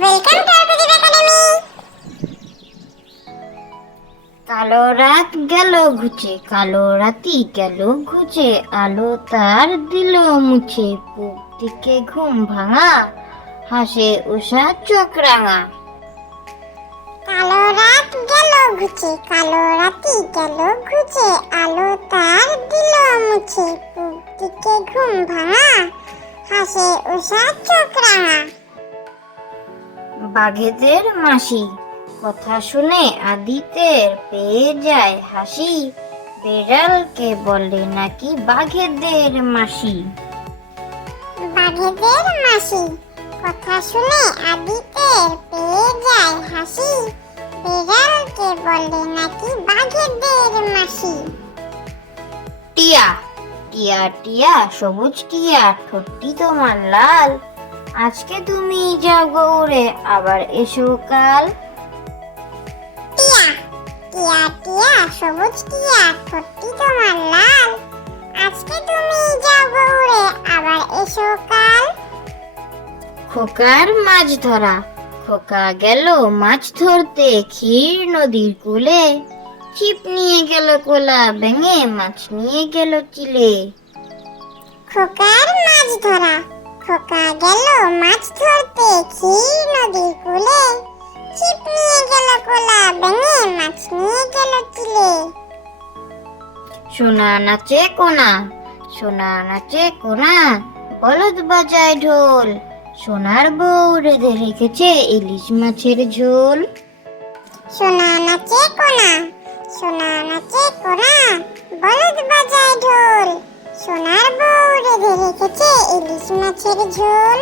Welcome to R academy কালো রাত গেল ঘুচে, কালো রাতি গেল ঘুচে, আলো তার দিল মুছে পূব দিকে ঘুম ভাঙা, হাসে উষা চোখ রাঙা। কালো রাত গেল ঘুচে, কালো রাতি গেল ঘুচে, আলো তার দিল মুছে পূব দিকে ঘুম ভাঙা, হাসে উষা চোখ রাঙা। বাঘেদের মাসি। কথা শুনে আদিতের পেয়ে যায় হাসি। বেড়ালকে বলে নাকি বাঘেদের মাসি? বাঘেদের মাসি কথা শুনে আদিতের পেয়ে যায় হাসি। বিড়ালকে বলে নাকি বাঘেদের মাসি? টিয়া টিয়া টিয়া সবুজ টিয়া ঠোঁটটি তোমার লাল। আজকে তুমি যাও গৌরে আবার এসো কাল। টিয়া টিয়া টিয়া সবুজ টিয়া ঠোঁটটি তোমার লাল। আজকে তুমি যাও গৌড়ে আবার এসো কাল। খোকার মাছ ধরা খোকা গেল মাছ ধরতে ক্ষীর নদীর কূলে। ছিপ নিয়ে গেল কোলা ভেঙে মাছ নিয়ে গেল চিলে। খোকার মাছ ধরা খোকা গেল মাছ ধরতে ক্ষীর নদীর কূলে। ছিপ নিয়ে গেল কোলা ভেঙে মাছ নিয়ে গেল চিলে সোনা নাচে কোনা সোনা নাচে কোনা বলদ বাজায় ঢোল। সোনার বউ রেঁধে রেখেছে ইলিশ মাছের ঝোল। সোনা নাচে কোনা সোনা নাচে কোনা বলদ বাজায় ঢোল। সোনার বউ রেঁধে রেখেছে ইলিশ মাছের ঝোল